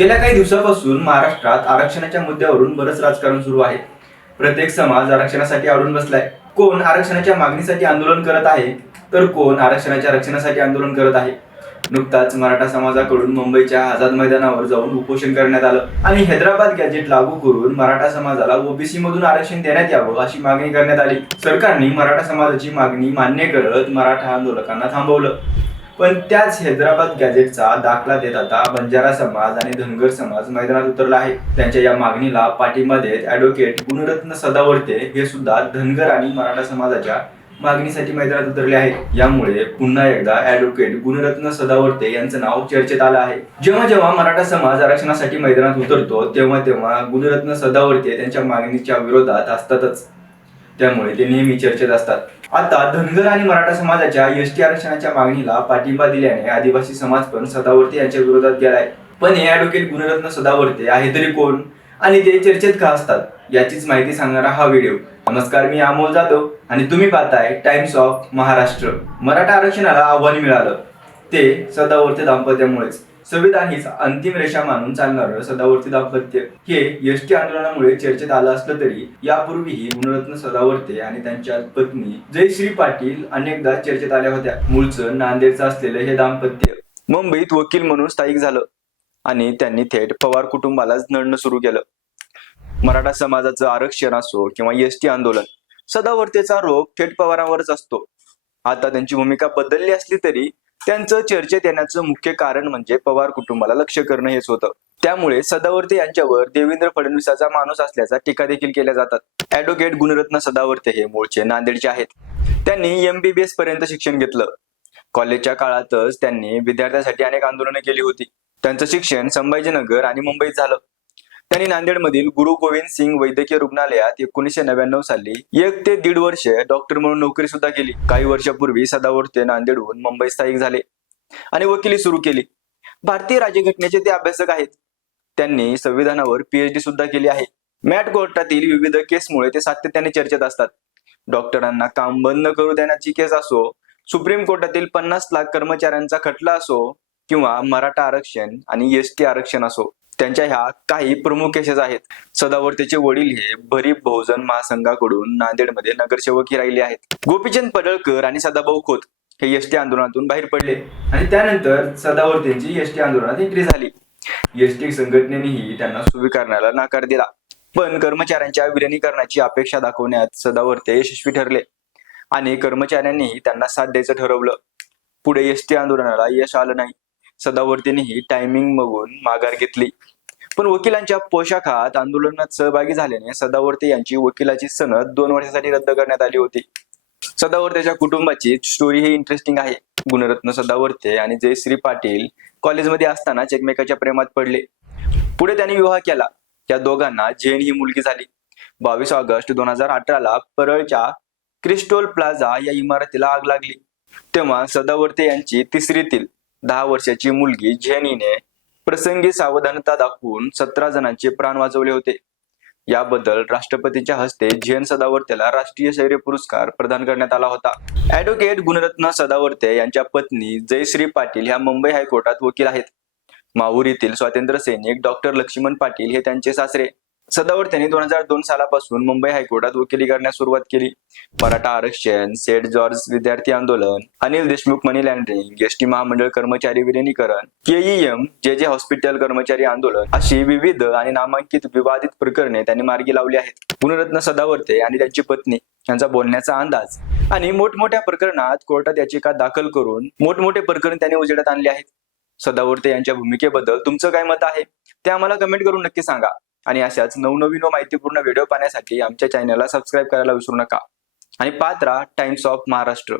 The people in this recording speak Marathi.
गेल्या काही दिवसापासून महाराष्ट्रात आरक्षणाच्या मुद्द्यावरून बरंच राजकारण सुरू आहे. प्रत्येक समाज आरक्षणासाठी अडून बसलाय. कोण आरक्षणाच्या मागणीसाठी आंदोलन करत आहे तर कोण आरक्षणाच्या रक्षणासाठी आंदोलन करत आहे. नुकताच मराठा समाजाकडून मुंबईच्या आझाद मैदानावर जाऊन उपोषण करण्यात आलं आणि हैदराबाद गॅजेट लागू करून मराठा समाजाला ओबीसी मधून आरक्षण देण्यात यावं अशी मागणी करण्यात आली. सरकारने मराठा समाजाची मागणी मान्य करत मराठा आंदोलकांना थांबवलं. पण त्याच हैदराबाद गॅजेटचा दाखला देत आता बंजारा समाज आणि धनगर समाज मैदानात उतरला आहे. त्यांच्या या मागणीला पाठिंबा देत ऍडव्होकेट गुणरत्न सदावर्ते हे सुद्धा धनगर आणि मराठा समाजाच्या मागणीसाठी मैदानात उतरले आहेत. यामुळे पुन्हा एकदा ऍडव्होकेट गुणरत्न सदावर्ते यांचं नाव चर्चेत आलं आहे. जेव्हा जेव्हा मराठा समाज आरक्षणासाठी मैदानात उतरतो तेव्हा तेव्हा गुणरत्न सदावर्ते त्यांच्या मागणीच्या विरोधात असतातच त्यामुळे ते नेहमी चर्चेत असतात. आता धनगर आणि मराठा समाजाच्या एस टी आरक्षणाच्या मागणीला पाठिंबा दिल्याने आदिवासी समाज पण सदावर्ते यांच्या विरोधात गेलाय. पण हे ऍडव्होकेट गुणरत्न सदावर्ते आहे तरी कोण? आणि ते चर्चेत का असतात? याचीच माहिती सांगणारा हा व्हिडिओ. नमस्कार मी अमोल जाधव आणि तुम्ही पाहताय टाइम्स ऑफ महाराष्ट्र मराठा आरक्षणाला आव्हान मिळालं. ते सदावर्ते दाम्पत्यामुळेच. संविधान हीच अंतिम रेषा मानून चालणारं सदावर्ती दाम्पत्य. हे एस आंदोलनामुळे चर्चेत आलं असलं तरी यापूर्वीही गुणरत्न सदावर्ते आणि त्यांच्या पत्नी जयश्री पाटील अनेकदा चर्चेत आल्या होत्या. मूळचं नांदेडचं असलेलं हे दाम्पत्य मुंबईत वकील म्हणून स्थायिक झालं आणि त्यांनी थेट पवार कुटुंबालाच नडणं सुरू केलं. मराठा समाजाचं आरक्षण असो किंवा एसटी आंदोलन सदावर्तेचा रोग थेट पवारांवरच असतो. आता त्यांची भूमिका बदलली असली तरी त्यांचं चर्चेत येण्याचं मुख्य कारण म्हणजे पवार कुटुंबाला लक्ष करणं हेच होतं. त्यामुळे सदावर्ते यांच्यावर देवेंद्र फडणवीसाचा माणूस असल्याचा टीका देखील केल्या जातात. ऍडव्होकेट गुणरत्न सदावर्ते हे मूळचे नांदेडचे आहेत. त्यांनी एमबीबीएस पर्यंत शिक्षण घेतलं. कॉलेजच्या काळातच त्यांनी विद्यार्थ्यांसाठी अनेक आंदोलनं केली होती. त्यांचं शिक्षण संभाजीनगर आणि मुंबईत झालं. त्यांनी नांदेडमधील गुरु गोविंद सिंग वैद्यकीय रुग्णालयात एकोणीसशे नव्याण्णव साली एक ते दीड वर्ष डॉक्टर म्हणून नोकरी सुद्धा केली. काही वर्षापूर्वी सदावर्ते नांदेडहून मुंबई स्थायिक झाले आणि वकिली सुरू केली. भारतीय राज्यघटनेचे ते अभ्यासक आहेत. त्यांनी संविधानावर पीएचडी सुद्धा केली आहे. मॅट कोर्टातील विविध केसमुळे ते सातत्याने चर्चेत असतात. डॉक्टरांना काम बंद करू देण्याची केस असो सुप्रीम कोर्टातील पन्नास लाख कर्मचाऱ्यांचा खटला असो किंवा मराठा आरक्षण आणि एस टी आरक्षण असो त्यांच्या ह्या काही प्रमुख केसेस आहेत. सदावर्तेचे वडील हे भरीप बहुजन महासंघाकडून नांदेडमध्ये नगरसेवकही राहिले आहेत. गोपीचंद पडळकर आणि सदाभाऊ खोत हे एसटी आंदोलनातून बाहेर पडले आणि त्यानंतर सदावर्तेंची एसटी आंदोलनात एंट्री झाली. एसटी संघटनेनेही त्यांना स्वीकारण्याला नकार दिला. पण कर्मचाऱ्यांच्या विलिनीकरणाची अपेक्षा दाखवण्यात सदावर्ते यशस्वी ठरले आणि कर्मचाऱ्यांनीही त्यांना साथ द्यायचं ठरवलं. पुढे एसटी आंदोलनाला यश आलं नाही. सदावर्तीनेही टायमिंग बघून माघार घेतली. पण वकिलांच्या पोशाखात आंदोलनात सहभागी झाल्याने सदावर्ते यांची वकिलाची सनद दोन वर्षासाठी रद्द करण्यात आली होती. सदावर्तेच्या कुटुंबाची स्टोरी ही इंटरेस्टिंग आहे. गुणरत्न सदावर्ते आणि जयश्री पाटील कॉलेजमध्ये असतानाच एकमेकाच्या प्रेमात पडले. पुढे त्यांनी विवाह केला. त्या दोघांना जैन ही मुलगी झाली. बावीस ऑगस्ट दोन हजार अठराला परळच्या क्रिस्टोल प्लाझा या इमारतीला आग लागली. तेव्हा सदावर्ते यांची तिसरीतील दहा वर्षाची मुलगी झेनीने प्रसंगी सावधानता दाखवून सतरा जणांचे प्राण वाचवले होते. याबद्दल राष्ट्रपतींच्या हस्ते झेन सदावर्तेला राष्ट्रीय शौर्य पुरस्कार प्रदान करण्यात आला होता. ऍडव्होकेट गुणरत्न सदावर्ते यांच्या पत्नी जयश्री पाटील ह्या मुंबई हायकोर्टात वकील आहेत. माहूर येथील स्वातंत्र्य सैनिक डॉक्टर लक्ष्मण पाटील हे त्यांचे सासरे. सदावर्तेंनी दोन हजार दोन सालापासून मुंबई हायकोर्टात वकिली करण्यास सुरुवात केली. मराठा आरक्षण सेट जॉर्ज विद्यार्थी आंदोलन Anil Deshmukh money laundering ST महामंडळ कर्मचारी विलिनीकरण केईएम जे जे हॉस्पिटल कर्मचारी आंदोलन अशी विविध आणि नामांकित विवादित प्रकरणे त्यांनी मार्गी लावली आहेत. पुनरत्न सदावर्ते आणि त्यांची पत्नी यांचा बोलण्याचा अंदाज आणि मोठमोठ्या प्रकरणात कोर्टात याचिका दाखल करून मोठमोठे प्रकरण त्यांनी उजेडात आणले आहेत. सदावर्ते यांच्या भूमिकेबद्दल तुमचं काय मत आहे? ते आम्हाला कमेंट करून नक्की सांगा. आणि अशाच नवनवीन व माहितीपूर्ण व्हिडिओ पाहण्यासाठी आमच्या चॅनलला सबस्क्राईब करायला विसरू नका. आणि पात्रा टाइम्स ऑफ महाराष्ट्र